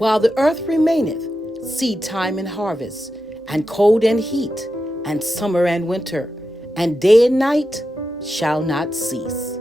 While the earth remaineth, seed time and harvest, and cold and heat, and summer and winter, and day and night shall not cease.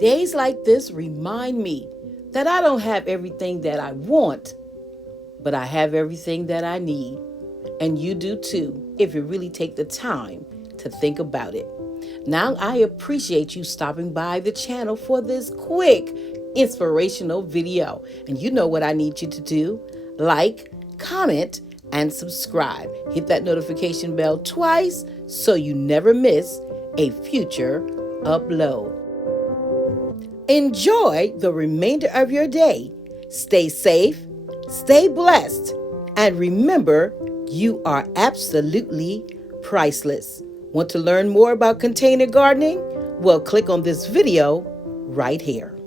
Days like this remind me that I don't have everything that I want, but I have everything that I need. And you do too, if you really take the time to think about it. Now, I appreciate you stopping by the channel for this quick, inspirational video. And you know what I need you to do. Like, comment, and subscribe. Hit that notification bell twice so you never miss a future upload. Enjoy the remainder of your day. Stay safe, stay blessed, and remember, you are absolutely priceless. Want to learn more about container gardening? Well, click on this video right here.